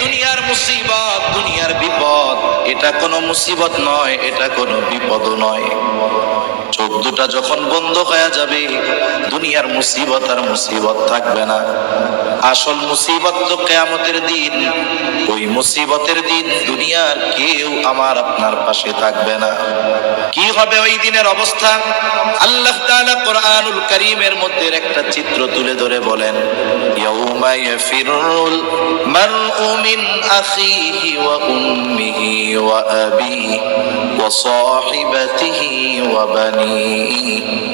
দুনিয়ার মুসিবত, দুনিয়ার বিপদ। এটা কোনো মুসিবত নয়, এটা কোনো বিপদ নয়। চোখ দুটা যখন বন্ধ হয়ে যাবে, দুনিয়ার মুসিবত আর মুসিবত থাকবে না। আসল মুসিবত তো কেয়ামতের দিন। ওই মুসিবতের দিন দুনিয়ার কেউ আমার আপনার পাশে থাকবে না। কি হবে ওই দিনের অবস্থা? আল্লাহ তাআলা কোরআনুল কারীমের মধ্যে একটা চিত্র তুলে ধরে বলেন, ইয়াউমা ইয়াফিরুল মারউ মিন আখিহি ওয়া উম্মিহি ওয়া আবিহি ওয়া সাহিবাতিহি ওয়া বানিহি।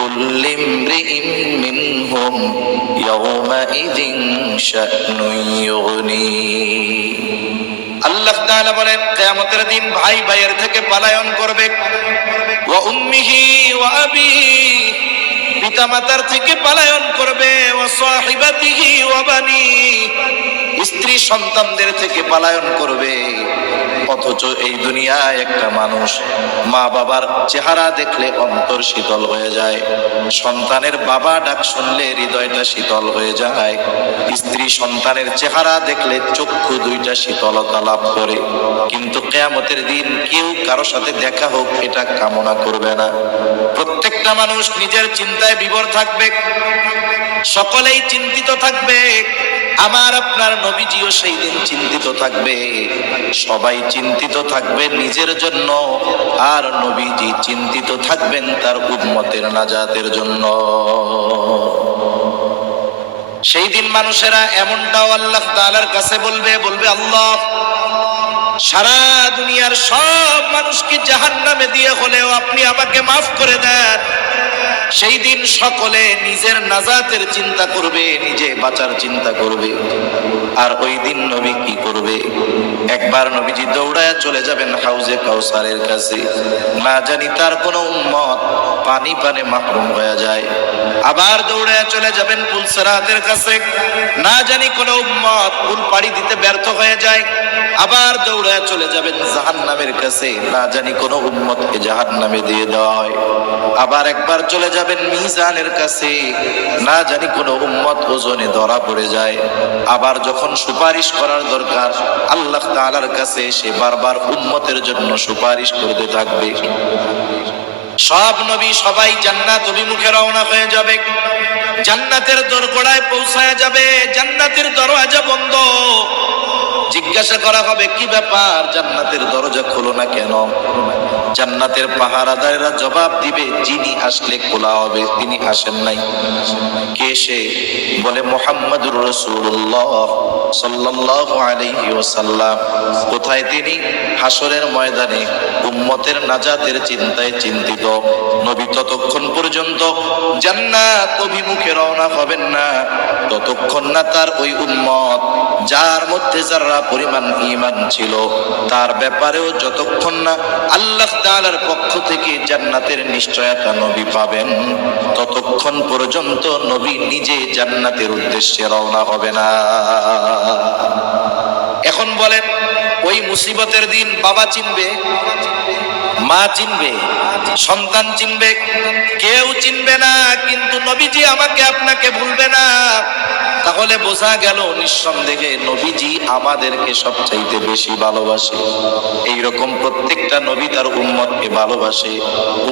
লিকুল্লি ইমরিইম মিনহুম ইয়াউমাইযিন শা'নুন ইউগনি আল্লাহ তাআলা বলেন, কিয়ামতের দিন ভাই ভাইয়ের থেকে পালায়ন করবে। ওয়া উম্মিহি ওয়া আবিহি পিতামাতার থেকে পালায়ন করবে। ওয়া সাহিবাতিহি ওয়া বানি, স্ত্রী সন্তানদের থেকে পালায়ন করবে। অথচ এই দুনিয়ায় একটা মানুষ মা বাবার চেহারা দেখলে অন্তর শীতল হয়ে যায়। সন্তানের বাবা ডাক শুনলে হৃদয়টা শীতল হয়ে যায়। স্ত্রী সন্তানের চেহারা দেখলে চক্ষু দুইটা শীতলতা লাভ করে। কিন্তু কেয়ামতের দিন কেউ কারও সাথে দেখা হোক, এটা কামনা করবে না। প্রত্যেকটা মানুষ নিজের চিন্তায় বিভোর থাকবে। সকলেই চিন্তিত থাকবে। আমার আপনার নবীজিও সেই দিন চিন্তিত থাকবে। সবাই চিন্তিত থাকবে নিজের জন্য, আর নবীজি চিন্তিত থাকবেন তার উম্মতের নাজাতের জন্য। সেই দিন মানুষেরা এমনটাও আল্লাহ তালার কাছে বলবে বলবে, আল্লাহ, সারা দুনিয়ার সব মানুষকে জাহান্নামে দিয়ে হলেও আপনি আমাকে মাফ করে দেন। সেই দিন সকলে নিজের নাজাতের চিন্তা করবে, নিজে বাঁচার চিন্তা করবে। আর ওই দিন নবী কি করবে? একবার নবীজি দৌড়ায় চলে যাবেন হাউজে কাউসারের কাছে। না জানি তার কোনো উম্মত পানি পানে মাহরুম হয়ে যায়। আবার দৌড়ায় চলে যাবেন পুলসরাতের কাছে। না জানি কোনো উম্মত পুল পাড়ি দিতে ব্যর্থ হয়ে যায়। আবার দৌড়ায় চলে যাবেন জাহান্নামের কাছে। না জানি কোনো উম্মতকে জাহান্নামে দিয়ে দেওয়া হয়। আবার একবার চলে যাবেন মিজানের কাছে। না জানি কোনো উম্মত ওজনে ধরা পড়ে যায়। আবার যখন সুপারিশ করার দরকার, আল্লাহ তাআলার কাছে সে বারবার উম্মতের জন্য সুপারিশ করতে থাকবে। সব নবী সবাই জান্নাত অভিমুখে রওনা হয়ে যাবে। জান্নাতের দোরগোড়ায় পৌঁছায় যাবে। জান্নাতের দরওয়াজা বন্ধ। জিজ্ঞাসা করা হবে, কি ব্যাপার? জান্নাতের দরজা খোলো না কেন? জান্নাতের পাহারাদারেরা জবাব দিবে, যিনি আসলে খোলা হবে, তিনি আসেন নাই। কে সে? বলে, মোহাম্মদুর রসুল্লাহ সাল্লাল্লাহু আলাইহি ওয়াসাল্লাম। কোথায় তিনি? হাসরের ময়দানে, উম্মতের নাজাতের চিন্তায় চিন্তিত। নবী ততক্ষণ পর্যন্ত জান্নাত অভিমুখে রওনা হবেন না। ততক্ষণ না তার ওই উম্মত যার মধ্যে যারা পরিমাণ ঈমান ছিল, তার ব্যাপারেও যতক্ষণ না আল্লাহ তাআলার পক্ষ থেকে জান্নাতের নিশ্চয়তা নবী পাবেন, ততক্ষণ পর্যন্ত নবী নিজে জান্নাতের উদ্দেশ্যে রওনা হবে না। এখন বলেন, ওই মুসিবতের দিন বাবা চিনবে, মা চিনবে, সন্তান চিনবে, কেউ চিনবে না, কিন্তু নবীজি আমাকে আপনাকে ভুলবে না। তাহলে বোঝা গেল নিঃসন্দেহে নবীজি আমাদেরকে সবচাইতে বেশি ভালোবাসে। এইরকম প্রত্যেকটা নবী তার উম্মতকে ভালোবাসে।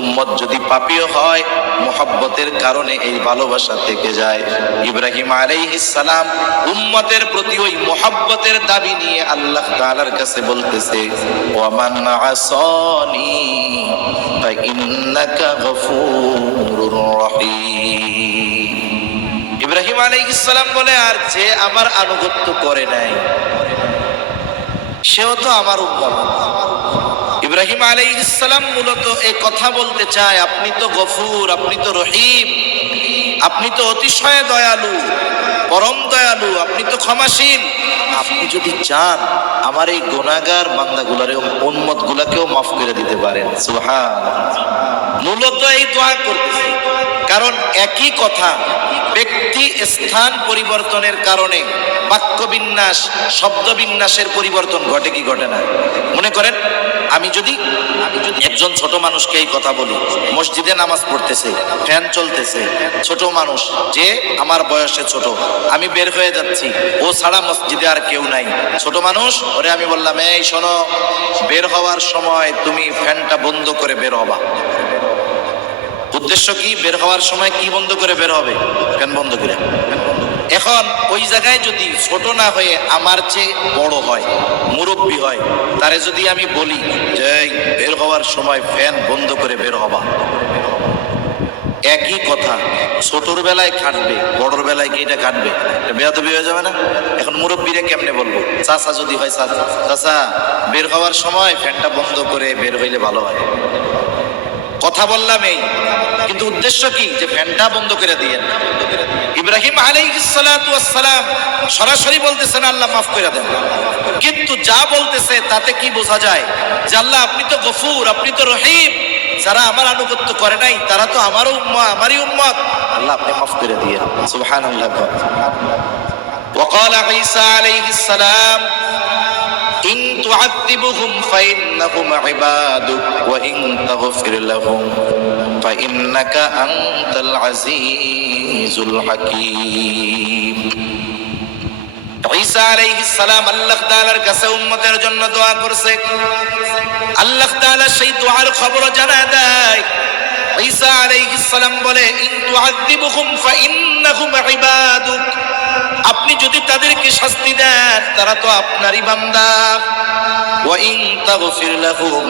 উম্মত যদি পাপীয় হয়, মোহাব্বতের কারণে এই ভালোবাসা থেকে যায়। ইব্রাহিম আলাইহিস সালাম উম্মতের প্রতি ওই মোহাব্বতের দাবি নিয়ে আল্লাহ তাআলার কাছে বলতেছে, ওয়ামান আসানি, ফাইন্নাকা গফুরুর রহিম। ইব্রাহিম আলাইহিস ইসলাম বলে, আর যে আমার আনুগত্য করে নাই, সেও তো আমার উম্মত। ইব্রাহিম আলাইহিস ইসলাম মূলত এই কথা বলতে চায়, আপনি তো গফুর, আপনি তো রহিম, আপনি তো অতিশয় দয়ালু, পরম দয়ালু, আপনি তো ক্ষমাশীল। আপনি যদি চান, আমার এই গোনাগার বান্দাগুলার উন্মত গুলাকেও মাফ করে দিতে পারেন। সুবহান মূলত এই দোয়া করতেছে। কারণ একই কথা, ব্যক্তি স্থান পরিবর্তনের কারণে বাক্য বিন্যাস শব্দ বিন্যাসের পরিবর্তন ঘটে কি ঘটে না? মনে করেন, আমি যদি আমি যদি একজন ছোট মানুষকে এই কথা বলি, মসজিদে নামাজ পড়তেছে, ফ্যান চলতেছে, ছোট মানুষ, যে আমার বয়সে ছোট, আমি বের হয়ে যাচ্ছি, ও ছাড়া মসজিদে আর কেউ নাই। ছোট মানুষ, ওরে আমি বললাম, এই শোনো, বের হওয়ার সময় তুমি ফ্যানটা বন্ধ করে বের হবা। উদ্দেশ্য কি? বের হওয়ার সময় কি বন্ধ করে বের হবে? ফ্যান বন্ধ করে? এখন ওই জায়গায় যদি ছোট না হয়ে আমার চেয়ে বড় হয়, মুরব্বী হয়, তারে যদি আমি বলি যে বের হওয়ার সময় ফ্যান বন্ধ করে বের হবা। একই কথা, ছোটর বেলায় খাটবে বড়র বেলায় কি এটা খাটবে বেয়াদবি হয়ে যাবে না? এখন মুরব্বীরা কেমনে বলব? চাচা যদি হয়, চাচা চাচা, বের হওয়ার সময় ফ্যানটা বন্ধ করে বের হইলে ভালো হয়। কথা বললাম এই কিন্তু উদ্দেশ্য কি যে ফ্যানটা বন্ধ করে দিয়ে ইব্রাহিম আলাইহিসসালাম সরাসরি বলতেছেন আল্লাহ মাফ করে দেন কিন্তু যা বলতেছে তাতে কি বোঝা যায় যে আল্লাহ আপনি তো গফুর আপনি তো রহিম যারা আমার আনুগত্য করে নাই তারা তো আমারও উম্মা আমারই উম্মত আল্লাহ আপনি মাফ করে দিয়ে সুবহানাল্লাহ وقال عيسى عليه السلام ইন তুআযিবুহুম ফাইন্নাহুম ইবাদুক ওয়া ইন তাগফির লাহুম ফাইন্নাকা আনতাল আজিজুল হাকীম ঈসা সালাম আল্লাহ তাআলার কাছে উম্মতের জন্য দোয়া করছে। আল্লাহ তাআলা সেই দোয়ার খবর জানা দেয়। ঈসা আলাইহিস সালাম বলে, ইন তুআযিবুহুম ফাইন্নাহুম ইবাদুক। তাদেরকে শাস্তি দেন, তারা তো আপনারই বান্দা। ওয়া ইন তাগফির লাহুম,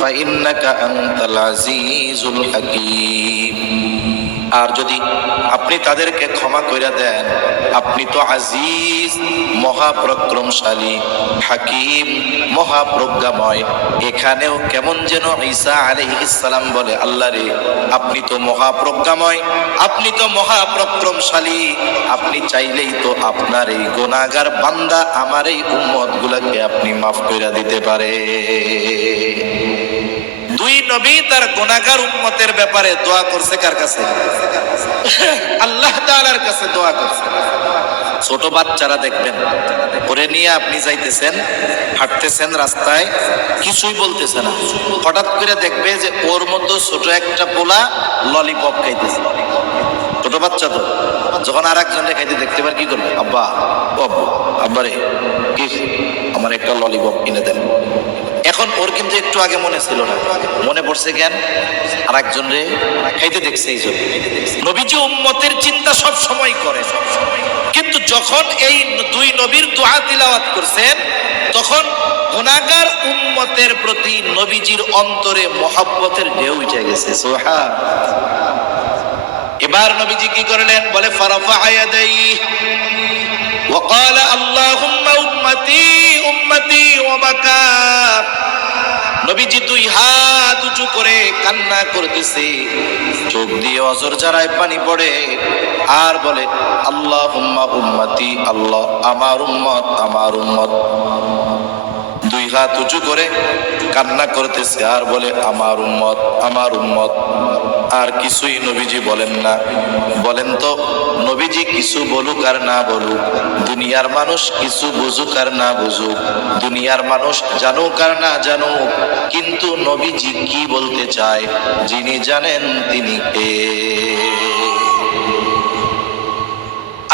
ফাইন্নাকা আনতাল আজিজুল হাকীম। আর যদি আপনি তাদেরকে ক্ষমা করে দেন, আপনি তো আজিজ, মহাপ্রক্রমশালী, হাকিম, মহাপ্রজ্ঞাময়। এখানেও কেমন যেন ঈসা আলাইহিসসালাম বলে, আল্লাহ রে, আপনি তো মহাপ্রজ্ঞাময়, আপনি তো মহাপ্রক্রমশালী। আপনি চাইলেই তো আপনার এই গোনাগার বান্দা আমার এই উম্মত গুলাকে আপনি মাফ করে দিতে পারে। দুই নবী তার গোনাগার উম্মতের ব্যাপারে দোয়া করছে কার কাছে? আল্লাহ তাআলার কাছে দোয়া করছে। ছোট বাচ্চারা দেখবেন করে নিয়ে আপনি যাইতেছেন, হাঁটতেছেন রাস্তায়, কিছুই বলতেছে না। হঠাৎ করে দেখবে যে ওর মধ্যে ছোট একটা পোলা ললিপপ খাইতেছে। ছোট বাচ্চা তো। যখন আর একজনে খাইতে দেখতে পারে, কি করবে? আব্বা আব্বু আব্বা রে কি আমার একটা ললিপপ কিনে দেন। এখন ওর কিন্তু একটু আগে মনে ছিল না মনে পড়ছে জ্ঞান আর একজন রে খাইতে দেখছে এই জন্য নবীজি উম্মতের চিন্তা সব সময় করে কিন্তু যখন এই দুই নবীর দোয়া তিলাওয়াত করছেন তখন গুনাহগার উম্মতের প্রতি নবীজির অন্তরে মহাব্বতের ঢেউ উঠে গেছে সোহা এবার নবীজি কি করলেন বলে ফারাফা আয়াদাই وقال اللهم امتي امتي وبكى নবীজি দুই হাত উঁচু করে কান্না করতেছে। চোখ দিয়ে অজর জারায় পানি পড়ে। আর বলে আল্লাহ উম্মা উম্মতি, আল্লাহ আমার উম্মত আমার উম্মত। দুই হাত উঁচু করে কান্না করতেছে, আর বলে, আমার উম্মত আমার উম্মত। আর কিছুই নবীজি বলেন না। বলেন তো, নবীজি কিছু বলুক আর না বলুক, দুনিয়ার মানুষ কিছু বুঝুক আর না বুঝুক, দুনিয়ার মানুষ জানুক আর না জানুক, কিন্তু নবীজি কি বলতে চায়, যিনি জানেন তিনি কে।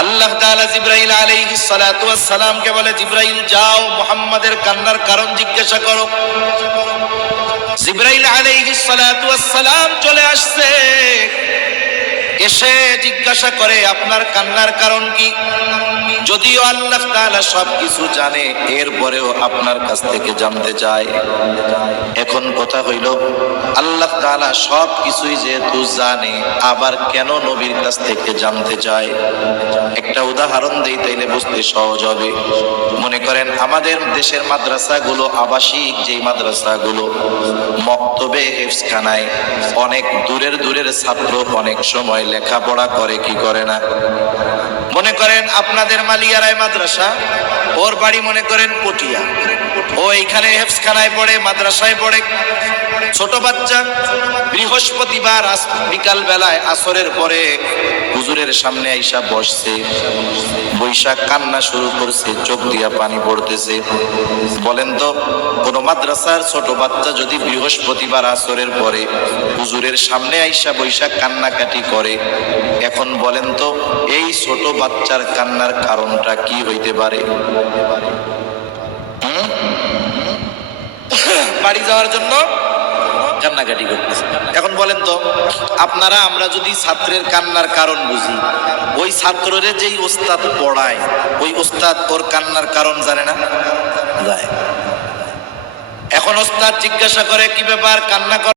আল্লাহ তাআলা জিব্রাইল আলাইহিস সালাতু ওয়াস বলে, জিব্রাইল, যাও মুহাম্মাদের কান্নার কারণ জিজ্ঞাসা করো। জিব্রাইল আলাইহিস সালাতু সালাম চলে আসছে। এসে জিজ্ঞাসা করে, আপনার কান্নার কারণ কি? যদিও আল্লাহ তাআলা সবকিছু জানে, এরপরেও আপনার কাছ থেকে জানতে চায়। এখন কথা হইল, আল্লাহ তাআলা সব কিছুই যেহেতু জানে, আবার কেন নবীর কাছ থেকে জানতে চায়? একটা উদাহরণ দেই তাইলে বুঝতে সহজ হবে। মনে করেন, আমাদের দেশের মাদ্রাসাগুলো আবাসিক, যেই মাদ্রাসাগুলো মক্তবে হেফসখানায় অনেক দূরের দূরের ছাত্র অনেক সময় লেখাপড়া করে, কি করে না? মনে করেন, আপনাদের মাঝে আলিয়ারায় মাদ্রাসা ওর বাড়ি মনে করেন পটিয়া। ও এইখানে হেফসখানায় পড়ে মাদ্রাসায় পড়ে। ছোট বাচ্চা বৃহস্পতিবার বিকাল বেলায় আসরের পরে হুজুরের সামনে আইসা বসছে। বৈশাখ কান্না শুরু করছে, চোখ দিয়া পানি পড়তেছে। বলেন তো, কোন মাদ্রাসার ছোট বাচ্চা যদি বৃহস্পতিবার আসরের পরে হুজুরের সামনে আইসা বৈশাখ কান্নাকাটি করে, এখন বলেন তো, এই ছোট বাচ্চার কান্নার কারণটা কি হইতে পারে? বাড়ি যাওয়ার জন্য কান্নাকাটি করতেছে। এখন বলেন তো, আপনারা, আমরা যদি ছাত্রের কান্নার কারণ বুঝি, ওই ছাত্রের যেই ওস্তাদ পড়ায়, ওই ওস্তাদ ওর কান্নার কারণ জানে না? এখন ওস্তাদ জিজ্ঞাসা করে, কি ব্যাপার? কান্না